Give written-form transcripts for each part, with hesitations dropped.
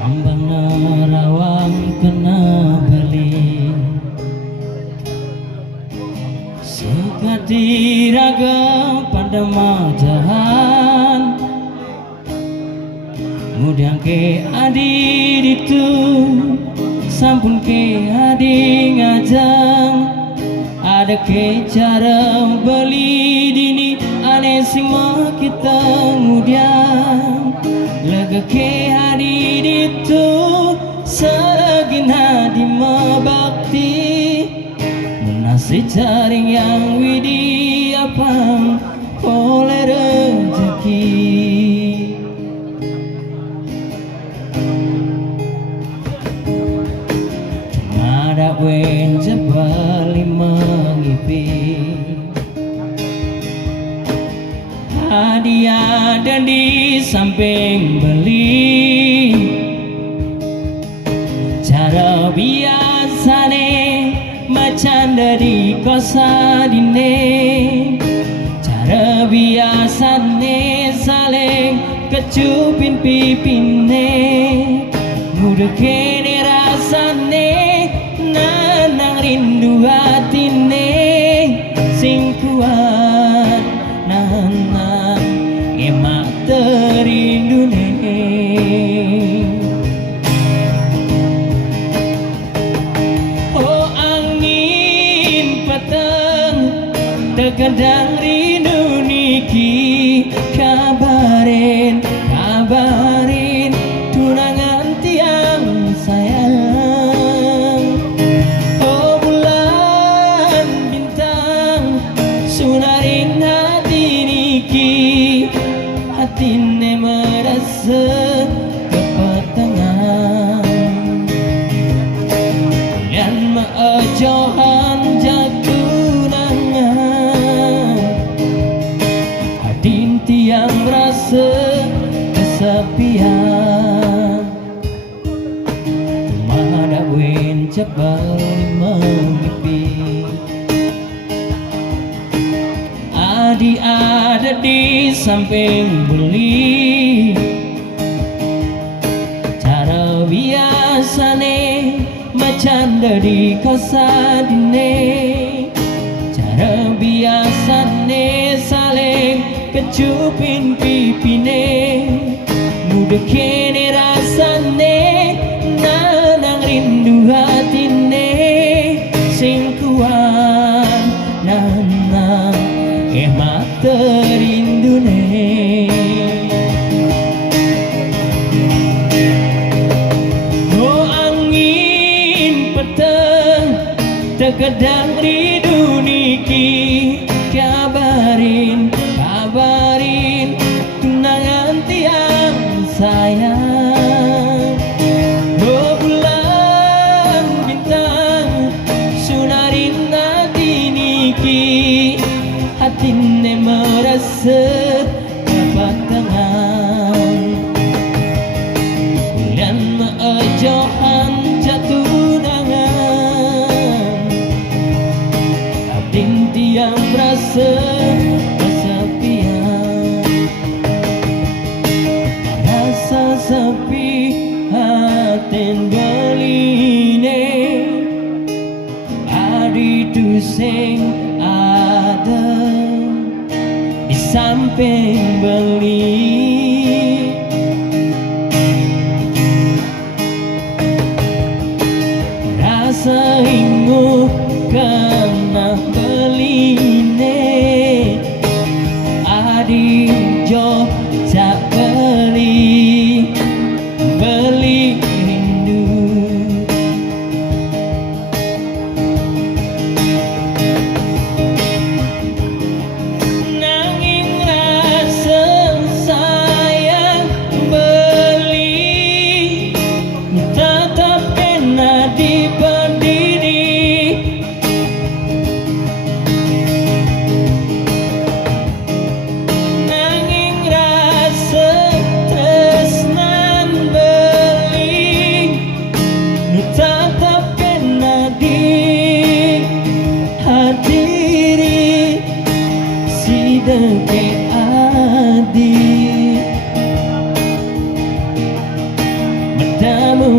Ambang nerawang kena beli sekati raga pada majahan mudah ke adi itu sampun ke adi ngajang ada ke cara beli dini aneh sing mau kita mudian lega ke adi itu selagi nadi mabakti menasi jaring yang widi apang oleh rezeki ada wen jebali mengipi hadiah dan di samping beli cara biasane macan dari kosadine cara biasane saling kecupin pipine mudah kene rasane nanang rindu hatine sing kuat nanang emak terindune oh angin peteng terkadang rindu niki kabarin tunangan tiang sayang sunarin hati niki hatine merasa kepatengan dan meojohan jagunangan hatin tiang merasa kesepian tumada wen jebal mengipi Adi ada di samping beli cara biasane macan dari kosadine cara biasane saling kecupin pipine mudah kene rasane nanang rindu hatine sing kuat nanang emak terindune oh angin peteng terkadang rindu niki kabarin tunangan tiang sayang oh bulan bintang sunarin hati niki hatine merasa kepatengan dan meojohan jatunangan hatin tiang merasa kesepian rasa sepi hatin beline adi tu sing ada di samping beli rasa ingu kena beline adi jo tak beli rindu nanging rasa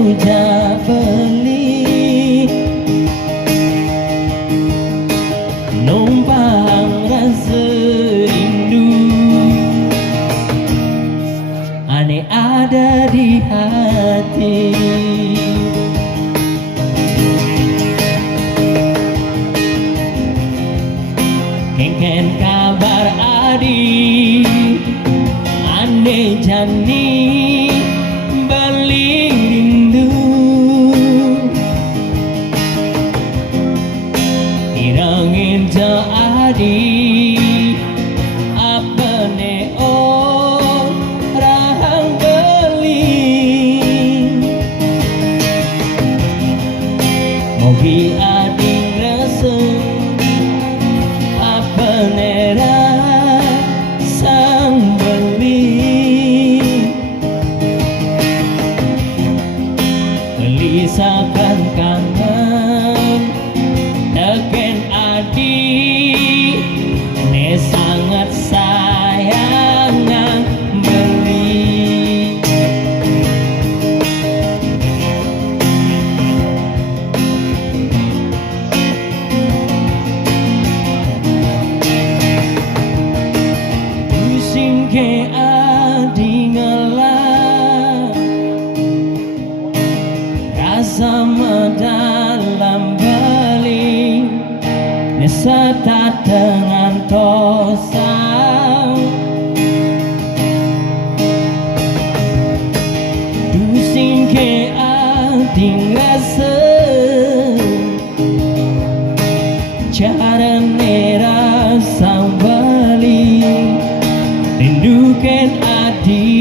rujak beli numpang rasa rindu aneh ada di hati. Kengken kabar adi ane jani baling rindu irangin ja adi apa ne orang beli mobi ading rasa penera sang beli gelisahkan kangen deken adi ne sangat sayang beli. Ke adi ngalah rasa dalam balik nesata dengan tosa dusing ke adi rasa cara nerasa balik rindukan adi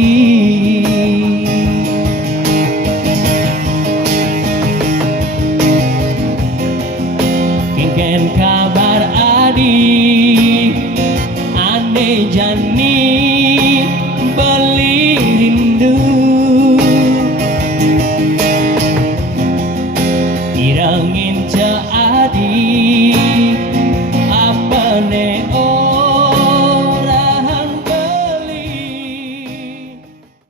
kengken kabar adi ane jani